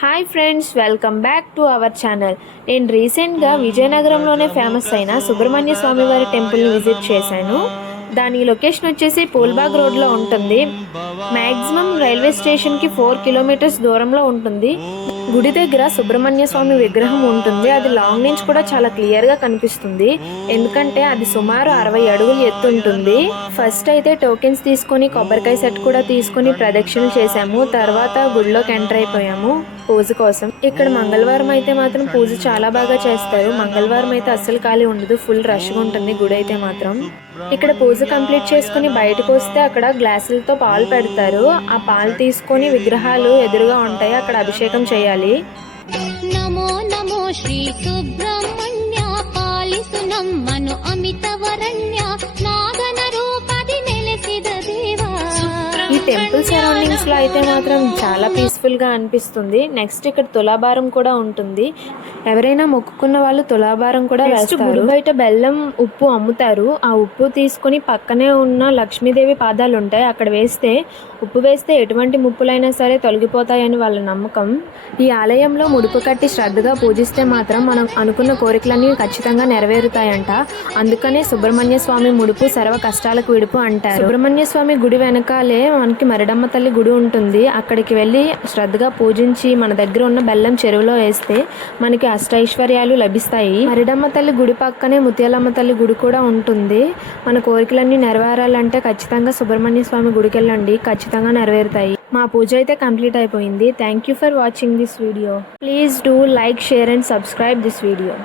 Hi friends, welcome back to our channel. నేను రీసెంట్గా విజయనగరంలోనే famous అయిన సుబ్రహ్మణ్య స్వామి వారి టెంపుల్ని విజిట్ చేశాను. దాని లొకేషన్ వచ్చేసి పూల్బాగ్ రోడ్లో ఉంటుంది. మ్యాక్సిమం రైల్వే స్టేషన్కి 4 కిలోమీటర్స్ దూరంలో ఉంటుంది. గుడి దగ్గర సుబ్రహ్మణ్య స్వామి విగ్రహం ఉంటుంది. అది లాంగ్ నుంచి కూడా చాలా క్లియర్గా కనిపిస్తుంది, ఎందుకంటే అది సుమారు 60 అడుగులు ఎత్తు ఉంటుంది. ఫస్ట్ అయితే టోకెన్స్ తీసుకొని కొబ్బరికాయ సెట్ కూడా తీసుకొని ప్రదక్షిణలు చేశాము. తర్వాత గుడిలోకి ఎంటర్ అయిపోయాము పూజ కోసం. ఇక్కడ మంగళవారం అయితే మాత్రం పూజ చాలా బాగా చేస్తారు. మంగళవారం అయితే అస్సలు ఖాళీ ఉండదు, ఫుల్ రష్గా ఉంటుంది గుడి అయితే మాత్రం. ఇక్కడ పూజ కంప్లీట్ చేసుకుని బయటకు వస్తే అక్కడ గ్లాసులతో పాలు పెడతారు. ఆ పాలు తీసుకొని విగ్రహాలు ఎదురుగా ఉంటాయి, అక్కడ అభిషేకం చేయాలి. నమో నమో శ్రీ సుబ్రహ్మణ్య పాలిసు నమ్మను అమిత వరణ్య నాగన రూపది నెలసిద దేవా. ఈ టెంపుల్ సరౌండింగ్స్ లో అయితే మాత్రం చాలా పీస్ఫుల్ గా అనిపిస్తుంది. నెక్స్ట్ ఇక్కడ తులాభారం కూడా ఉంటుంది. ఎవరైనా మొక్కుకున్న వాళ్ళు తులాభారం కూడా వేస్తారు. గుడి బయట బెల్లం ఉప్పు అమ్ముతారు. ఆ ఉప్పు తీసుకుని పక్కనే ఉన్న లక్ష్మీదేవి పాదాలు ఉంటాయి, అక్కడ వేస్తే ఉప్పు వేస్తే ఎటువంటి ముప్పులైనా సరే తొలగిపోతాయని వాళ్ళ నమ్మకం. ఈ ఆలయంలో ముడుపు కట్టి శ్రద్ధగా పూజిస్తే మాత్రం మనం అనుకున్న కోరికలన్నీ ఖచ్చితంగా నెరవేరుతాయంట. అందుకనే సుబ్రహ్మణ్య స్వామి ముడుపు సర్వ కష్టాలకు విడుపు అంటారు. సుబ్రహ్మణ్య స్వామి గుడి వెనకాలే మనకి మరిడమ్మ తల్లి గుడి ఉంటుంది. అక్కడికి వెళ్ళి శ్రద్ధగా పూజించి మన దగ్గర ఉన్న బెల్లం చెరువులో వేస్తే మనకి అష్టైశ్వర్యాలు లభిస్తాయి. మరిడమ్మ తల్లి గుడి పక్కనే ముత్యాలమ్మ తల్లి గుడి కూడా ఉంటుంది. మన కోరికలన్నీ నెరవేరాలంటే ఖచ్చితంగా సుబ్రహ్మణ్య స్వామి గుడికి వెళ్ళండి, ఖచ్చితంగా నెరవేరుతాయి. మా పూజ అయితే కంప్లీట్ అయిపోయింది. Thank you for watching this video. Please do like, share and subscribe this video.